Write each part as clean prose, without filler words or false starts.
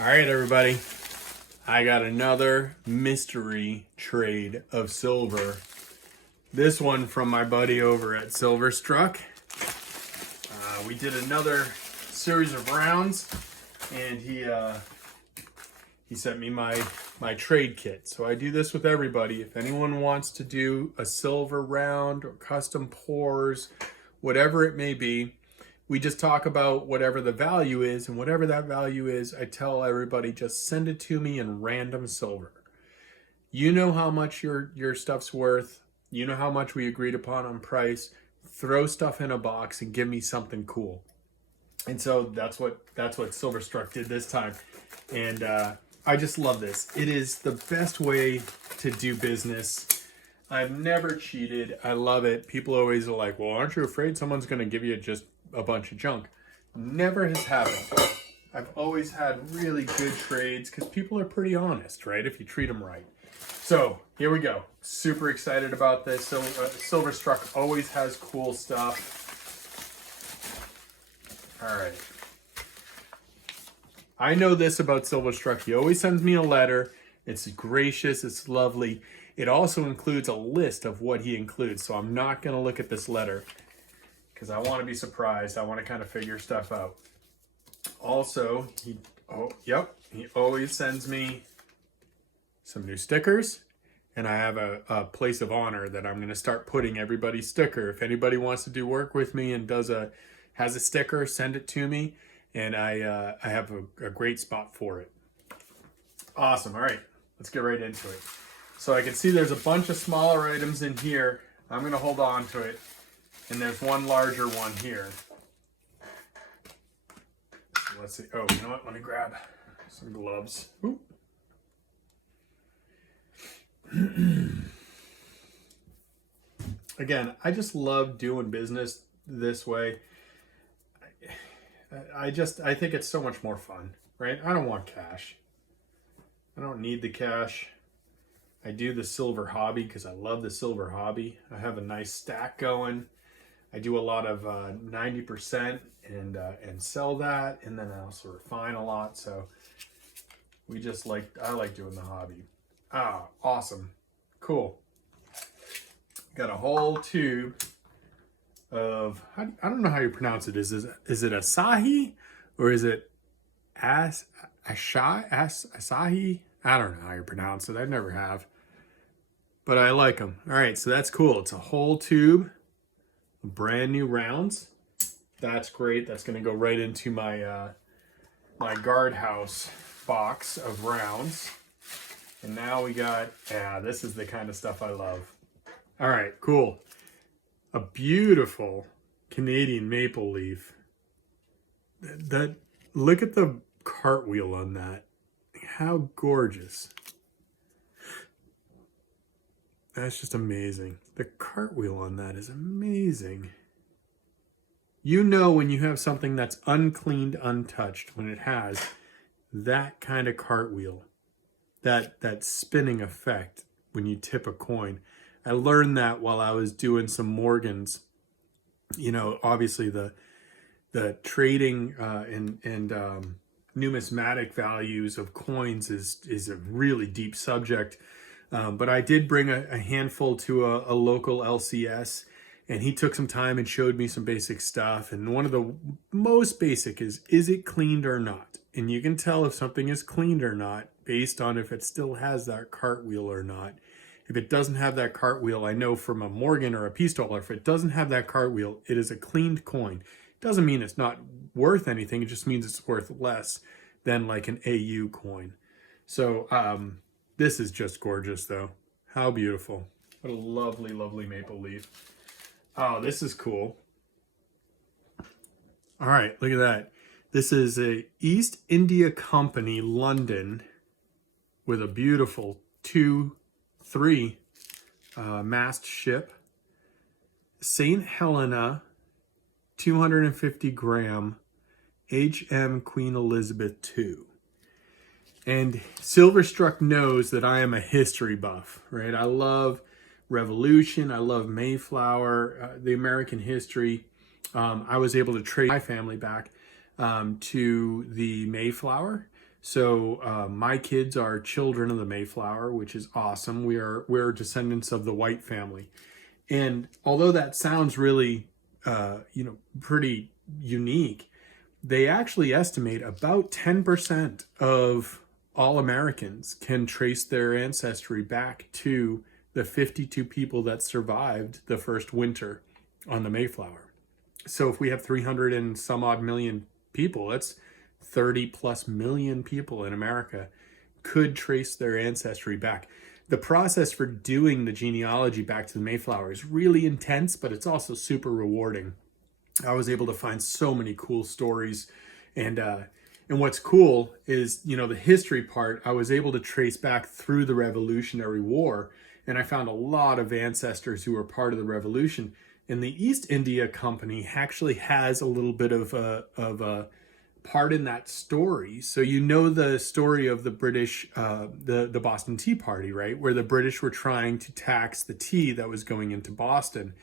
All right, everybody. I got another mystery trade of silver. This one from my buddy over at Silverstruck. We did another series of rounds, and he sent me my trade kit. So I do this with everybody. If anyone wants to do a silver round or custom pours, whatever it may be, we just talk about whatever the value is, and whatever that value is, I tell everybody just send it to me in random silver. You know how much your stuff's worth. You know how much we agreed upon on price. Throw stuff in a box and give me something cool. And so that's what Silverstruck did this time. And I just love this. It is the best way to do business. I've never cheated. I love it. People always are like, well, aren't you afraid someone's going to give you just a bunch of junk? Never has happened. I've always had really good trades because people are pretty honest, right? If you treat them right. So here we go. Super excited about this. So Silverstruck always has cool stuff. All right. I know this about Silverstruck. He always sends me a letter. It's gracious. It's lovely. It also includes a list of what he includes. So I'm not going to look at this letter because I want to be surprised. I want to kind of figure stuff out. Also, he always sends me some new stickers, and I have a place of honor that I'm going to start putting everybody's sticker. If anybody wants to do work with me and has a sticker, send it to me, and I have a great spot for it. Awesome. All right, let's get right into it. So I can see there's a bunch of smaller items in here. I'm going to hold on to it. And there's one larger one here. So let's see. Oh, you know what? Let me grab some gloves. Again, I just love doing business this way. I think it's so much more fun, right? I don't want cash. I don't need the cash. I do the silver hobby because I love the silver hobby. I have a nice stack going. I do a lot of 90% and sell that, and then I also refine a lot. So I like doing the hobby. Ah, awesome, cool. Got a whole tube of I don't know how you pronounce it. Is it Asahi or is it Asahi? I don't know how you pronounce it. I never have, but I like them. All right, so that's cool. It's a whole tube. Brand new rounds. That's great. That's going to go right into my my guardhouse box of rounds. And now we got, this is the kind of stuff I love. All right, cool. A beautiful Canadian maple leaf. Look at the cartwheel on that. How gorgeous. That's just amazing. The cartwheel on that is amazing. You know when you have something that's uncleaned, untouched, when it has that kind of cartwheel, that spinning effect when you tip a coin. I learned that while I was doing some Morgans. You know, obviously the trading and numismatic values of coins is a really deep subject. But I did bring a handful to a local LCS, and he took some time and showed me some basic stuff. And one of the most basic is it cleaned or not? And you can tell if something is cleaned or not based on if it still has that cartwheel or not. If it doesn't have that cartwheel, I know from a Morgan or a Pistola, if it doesn't have that cartwheel, it is a cleaned coin. It doesn't mean it's not worth anything. It just means it's worth less than like an AU coin. So, this is just gorgeous, though. How beautiful. What a lovely, lovely maple leaf. Oh, this is cool. All right, look at that. This is a East India Company, London, with a beautiful 2-3 mast ship. St. Helena, 250 gram, HM Queen Elizabeth II. And Silverstruck knows that I am a history buff, right? I love Revolution. I love Mayflower, the American history. I was able to trace my family back to the Mayflower. So my kids are children of the Mayflower, which is awesome. We're descendants of the White family, and although that sounds really, pretty unique, they actually estimate about 10% of all Americans can trace their ancestry back to the 52 people that survived the first winter on the Mayflower. So if we have 300 and some odd million people, that's 30 plus million people in America could trace their ancestry back. The process for doing the genealogy back to the Mayflower is really intense, but it's also super rewarding. I was able to find so many cool stories, and what's cool is, the history part. I was able to trace back through the Revolutionary War, and I found a lot of ancestors who were part of the Revolution. And the East India Company actually has a little bit of a part in that story. So the story of the British, the Boston Tea Party, right? Where the British were trying to tax the tea that was going into Boston.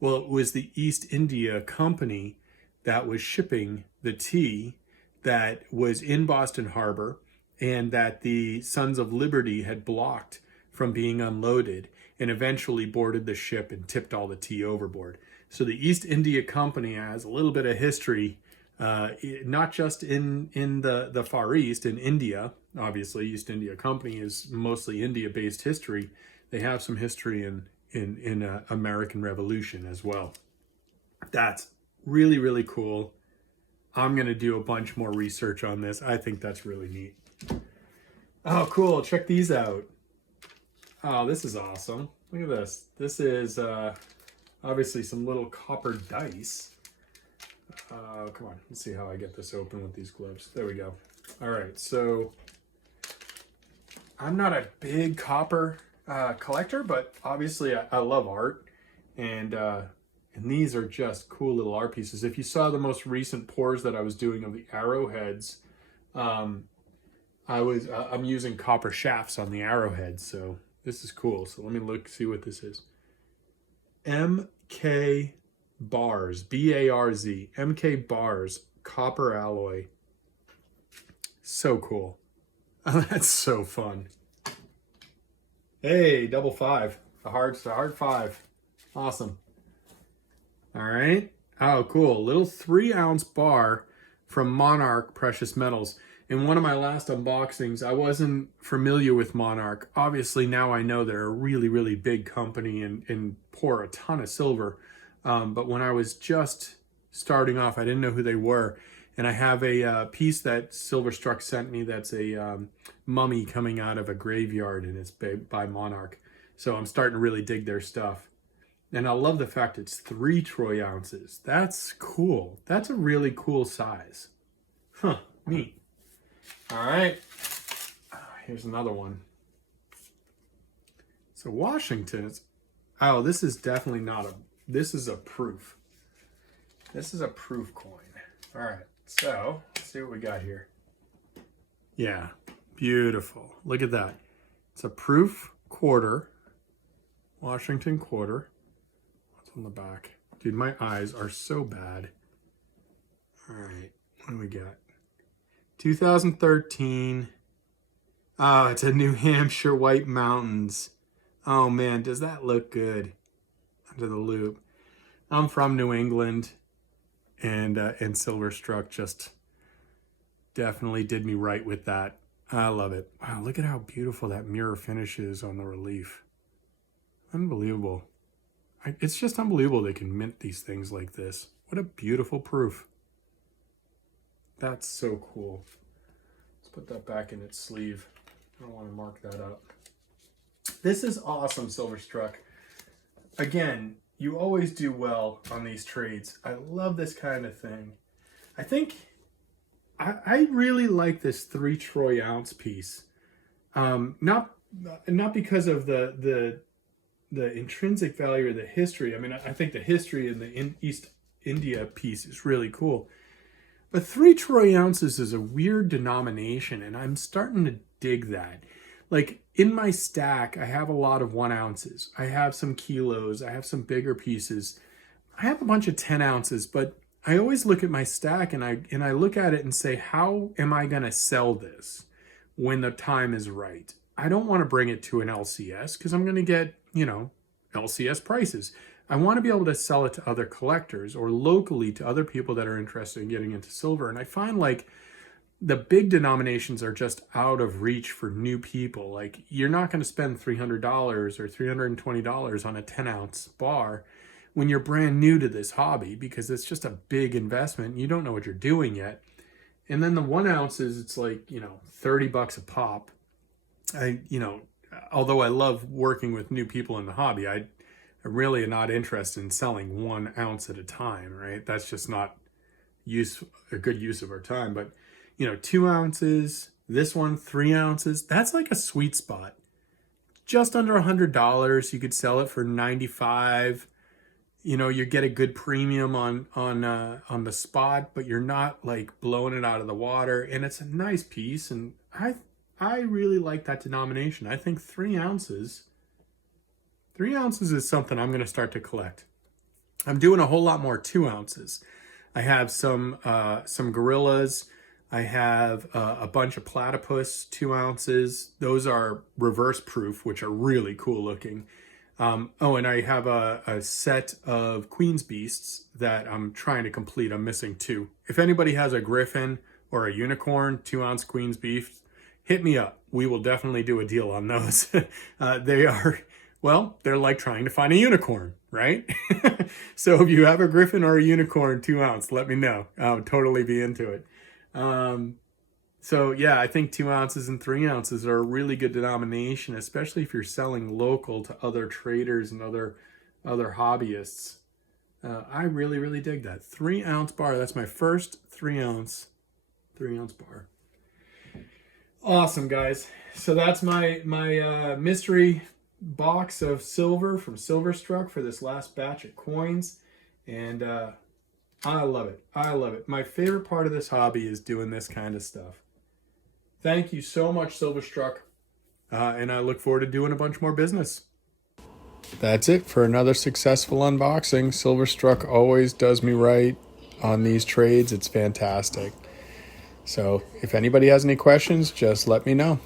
Well, it was the East India Company that was shipping the tea that was in Boston Harbor and that the Sons of Liberty had blocked from being unloaded, and eventually boarded the ship and tipped all the tea overboard. So the East India Company has a little bit of history, not just in the Far East, in India. Obviously, East India Company is mostly India-based history. They have some history in American Revolution as well. That's really, really cool. I'm going to do a bunch more research on this. I think that's really neat. Oh, cool. Check these out. Oh, this is awesome. Look at this. This is obviously some little copper dice. Come on. Let's see how I get this open with these gloves. There we go. All right. So I'm not a big copper collector, but obviously I love art. And these are just cool little art pieces. If you saw the most recent pours that I was doing of the arrowheads, I'm using copper shafts on the arrowheads. So this is cool. So let me see what this is. MK Bars, B-A-R-Z, MK Bars, copper alloy. So cool. Oh, that's so fun. Hey, double five. A hard five. Awesome. All right. Oh, cool. Little 3-ounce bar from Monarch Precious Metals. In one of my last unboxings, I wasn't familiar with Monarch. Obviously, now I know they're a really, really big company and pour a ton of silver. But when I was just starting off, I didn't know who they were. And I have a piece that Silverstruck sent me that's a mummy coming out of a graveyard, and it's by Monarch. So I'm starting to really dig their stuff. And I love the fact it's 3 troy ounces. That's cool. That's a really cool size. Huh, neat. All right, here's another one. So Washington is, oh, this is definitely not this is a proof. This is a proof coin. All right, so let's see what we got here. Yeah, beautiful. Look at that. It's a proof quarter, Washington quarter. What's on the back? Dude, my eyes are so bad. All right, what do we got? 2013. Oh, it's a New Hampshire White Mountains. Oh man, does that look good under the loop? I'm from New England, and Silverstruck just definitely did me right with that. I love it. Wow, look at how beautiful that mirror finish is on the relief. Unbelievable. It's just unbelievable they can mint these things like this. What a beautiful proof. That's so cool. Let's put that back in its sleeve. I don't want to mark that up. This is awesome, Silverstruck. Again, you always do well on these trades. I love this kind of thing. I think I really like this 3 troy ounce piece. Not because of the intrinsic value or the history. I mean, I think the history in the East India piece is really cool. But 3 troy ounces is a weird denomination, and I'm starting to dig that. Like, in my stack, I have a lot of 1 ounces. I have some kilos. I have some bigger pieces. I have a bunch of 10 ounces, but I always look at my stack and I look at it and say, how am I going to sell this when the time is right? I don't want to bring it to an LCS because I'm going to get, LCS prices. I want to be able to sell it to other collectors or locally to other people that are interested in getting into silver. And I find like the big denominations are just out of reach for new people. Like you're not going to spend $300 or $320 on a 10-ounce bar when you're brand new to this hobby, because it's just a big investment. You don't know what you're doing yet. And then the 1 ounces, it's like, $30 a pop. Although I love working with new people in the hobby, I really am not interested in selling 1 ounce at a time, right? That's just not a good use of our time. But 2 ounces, this one, 3 ounces, that's like a sweet spot. Just under $100, you could sell it for $95. You get a good premium on the spot, but you're not like blowing it out of the water, and it's a nice piece. And I really like that denomination. I think 3 ounces is something I'm going to start to collect. I'm doing a whole lot more 2 ounces. I have some gorillas. I have a bunch of platypus 2 ounces. Those are reverse proof, which are really cool looking. And I have a set of Queen's Beasts that I'm trying to complete. I'm missing 2. If anybody has a Griffin or a Unicorn 2-ounce Queen's Beast, hit me up. We will definitely do a deal on those. They're like trying to find a unicorn, right? So if you have a Griffin or a Unicorn 2 ounce, let me know. I'll totally be into it. So yeah, I think 2 ounces and 3 ounces are a really good denomination, especially if you're selling local to other traders and other hobbyists. I really, really dig that 3-ounce bar. That's my first 3-ounce bar. Awesome, guys. So that's my mystery box of silver from Silverstruck for this last batch of coins, and I love it. I love it. My favorite part of this hobby is doing this kind of stuff. Thank you so much, Silverstruck, and I look forward to doing a bunch more business. That's it for another successful unboxing. Silverstruck always does me right on these trades. It's fantastic. So if anybody has any questions, just let me know.